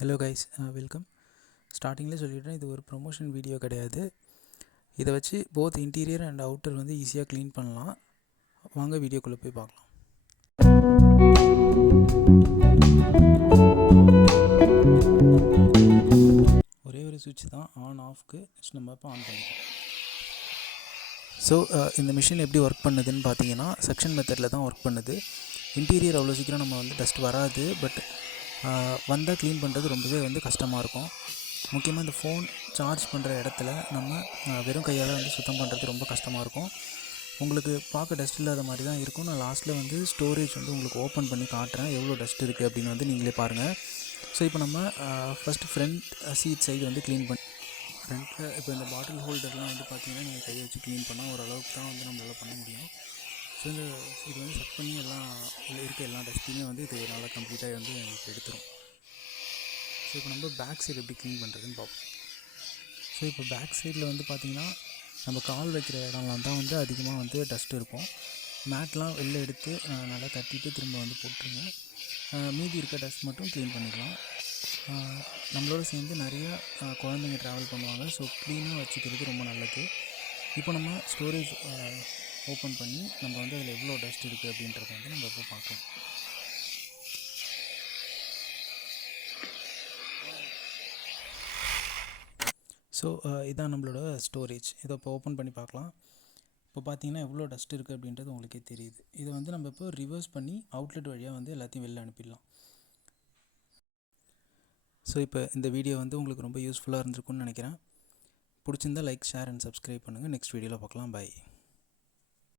Hello guys, welcome. ஸ்டார்டிங்லேயே சொல்லிவிட்டேன், இது ஒரு ப்ரொமோஷன் வீடியோ கிடையாது. இதை வச்சு போத் இன்டீரியர் அண்ட் அவுட்டர் வந்து ஈஸியாக க்ளீன் பண்ணலாம். வாங்க வீடியோக்குள்ளே போய் பார்க்கலாம். ஒரே ஒரு சுவிட்ச் தான் ஆன் ஆஃப்க்கு. நம்ம இப்போ ஆன் பண்ணிக்கலாம். ஸோ இந்த மிஷின் எப்படி ஒர்க் பண்ணுதுன்னு பார்த்தீங்கன்னா, செக்ஷன் மெத்தடில் தான் ஒர்க் பண்ணுது. இன்டீரியர் அவ்வளோ சீக்கிரம் நம்ம வந்து டஸ்ட் வராது, பட் வந்தால் க்ளீன் பண்ணுறது ரொம்பவே வந்து கஷ்டமாக இருக்கும். முக்கியமாக இந்த ஃபோன் சார்ஜ் பண்ணுற இடத்துல நம்ம வெறும் கையால் வந்து சுத்தம் பண்ணுறது ரொம்ப கஷ்டமாக இருக்கும். உங்களுக்கு பார்க்க டஸ்ட் இல்லாத மாதிரி தான் இருக்கும். நான் லாஸ்ட்டில் வந்து ஸ்டோரேஜ் வந்து உங்களுக்கு ஓப்பன் பண்ணி காட்டுறேன், எவ்வளோ டஸ்ட் இருக்குது அப்படின்னு வந்து நீங்களே பாருங்கள். ஸோ இப்போ நம்ம ஃபஸ்ட்டு ஃப்ரண்ட் சீட் சைடு வந்து க்ளீன் பண்ணி, ஃப்ரண்ட்டில் இப்போ இந்த பாட்டில் ஹோல்டர்லாம் வந்து பார்த்திங்கன்னா நீங்கள் கையை வச்சு க்ளீன் பண்ணால் ஓரளவுக்கு தான் வந்து நம்மளால் பண்ண முடியும். ஸோ இது வந்து செக் பண்ணி எல்லாம் இருக்க எல்லா டஸ்ட்டையுமே வந்து இது நல்லா கம்ப்ளீட்டாக வந்து எனக்கு எடுத்துரும். ஸோ இப்போ நம்ம பேக் சைடு எப்படி க்ளீன் பண்ணுறதுன்னு பார்ப்போம். ஸோ இப்போ பேக் சைடில் வந்து பார்த்திங்கன்னா நம்ம கால் வைக்கிற இடம்லாம் தான் வந்து அதிகமாக வந்து டஸ்ட் இருக்கும். மேட்லாம் வெளில எடுத்து நல்லா தட்டிட்டு திரும்ப வந்து போட்டுருங்க. மீதி இருக்க டஸ்ட் மட்டும் க்ளீன் பண்ணிக்கலாம். நம்மளோட சேர்ந்து நிறையா குழந்தைங்க ட்ராவல் பண்ணுவாங்க. ஸோ க்ளீனாக வச்சுக்கிறது ரொம்ப நல்லது. இப்போ நம்ம ஸ்டோரேஜ் ஓப்பன் பண்ணி நம்ம வந்து அதில் எவ்வளோ டஸ்ட் இருக்குது அப்படின்றத வந்து நம்ம இப்போ பார்க்கலாம். ஸோ இதான் நம்மளோட ஸ்டோரேஜ். இதை இப்போ ஓப்பன் பண்ணி பார்க்கலாம். இப்போ பார்த்தீங்கன்னா எவ்வளோ டஸ்ட் இருக்குது அப்படின்றது உங்களுக்கே தெரியுது. இதை வந்து நம்ம இப்போ ரிவர்ஸ் பண்ணி அவுட்லெட் வழியாக வந்து எல்லாத்தையும் வெளில அனுப்பிடலாம். ஸோ இப்போ இந்த வீடியோ வந்து உங்களுக்கு ரொம்ப யூஸ்ஃபுல்லாக இருந்திருக்குன்னு நினைக்கிறேன். பிடிச்சிருந்தால் லைக், ஷேர் அண்ட் சப்ஸ்கிரைப் பண்ணுங்கள். நெக்ஸ்ட் வீடியோவில் பார்க்கலாம். பை.